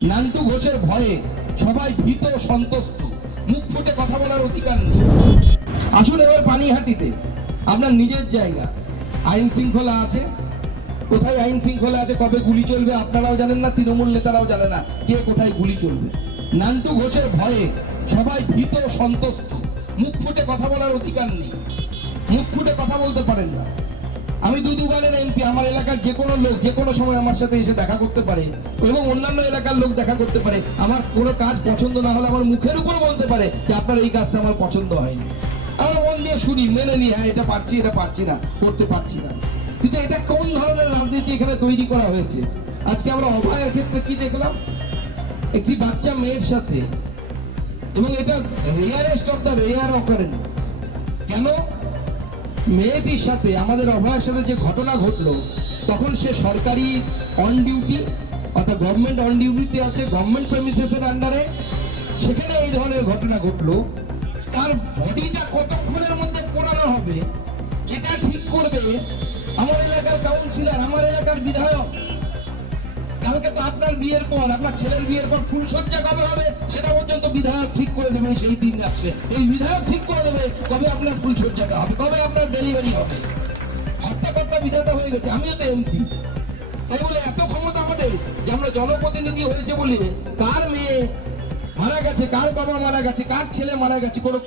নান্টু ঘোষের ভয়ে সবাই ভীত সন্ত্রস্ত, মুখ ফুটে কথা বলার অধিকার নেই। আসুন এবার পানিহাটিতে আপনার নিজের জায়গা, আইন শৃঙ্খলা আছে। কোথায় আইন শৃঙ্খলা আছে, কবে গুলি চলবে আপনারাও জানেন না, তৃণমূল নেতারাও জানে না কে কোথায় গুলি চলবে। নান্টু ঘোষের ভয়ে সবাই ভীত সন্ত্রস্ত, মুখ ফুটে কথা বলার অধিকার নেই, মুখ ফুটে কথা বলতে পারেন না। আমি দুবারের এমপি, আমার এলাকার যে কোনো লোক যে কোনো সময় আমার সাথে এসে দেখা করতে পারে এবং অন্যান্য এলাকার লোক দেখা করতে পারে। আমার কোনো কাজ পছন্দ না হলে আমার মুখের উপর বলতে পারে যে আপনার এই কাজটা আমার পছন্দ হয়নি। আমরা মন দিয়ে শুনি, মেনে নিই, হ্যাঁ এটা পারছি, এটা পারছি না, করতে পারছি না। কিন্তু এটা কোন ধরনের রাজনীতি এখানে তৈরি করা হয়েছে? আজকে আমরা অভয়ের ক্ষেত্রে কি দেখলাম, একটি বাচ্চা মেয়ের সাথে, এবং এটা rarest of the rare occurrence. কেন? মেয়েটির সাথে, আমাদের অভয়ের সাথে যে ঘটনা ঘটলো, তখন সে সরকারি অন ডিউটি, অর্থাৎ গভর্নমেন্ট অন ডিউটিতে আছে, গভর্নমেন্ট প্রেমিসেসের আন্ডারে, সেখানে এই ধরনের ঘটনা ঘটলো। তার বডিটা কতক্ষণের মধ্যে পোড়ানো হবে এটা ঠিক করবে আমার এলাকার কাউন্সিলর, আমার এলাকার বিধায়ক। কালকে তো আপনার বিয়ের পর, আপনার ছেলের বিয়ের পর ফুলসজ্জা কবে হবে সেটা পর্যন্ত বিধায়ক ঠিক করে দেবে। সেই দিন আসছে, এই বিধায়ক ঠিক করে দেবে কবে আপনার ফুলসজ্জাটা হবে, কবে আপনার ডেলিভারি হবে। হত্যাকর্তা বিধাতা হয়ে গেছে। আমিও তো এমপি, তাই বলে এত ক্ষমতা আমাদের যে আমরা জনপ্রতিনিধি হয়েছে বলে কার মেয়ে মারা গেছে, কার বাবা মারা গেছে, কার ছেলে মারা গেছে, কোনো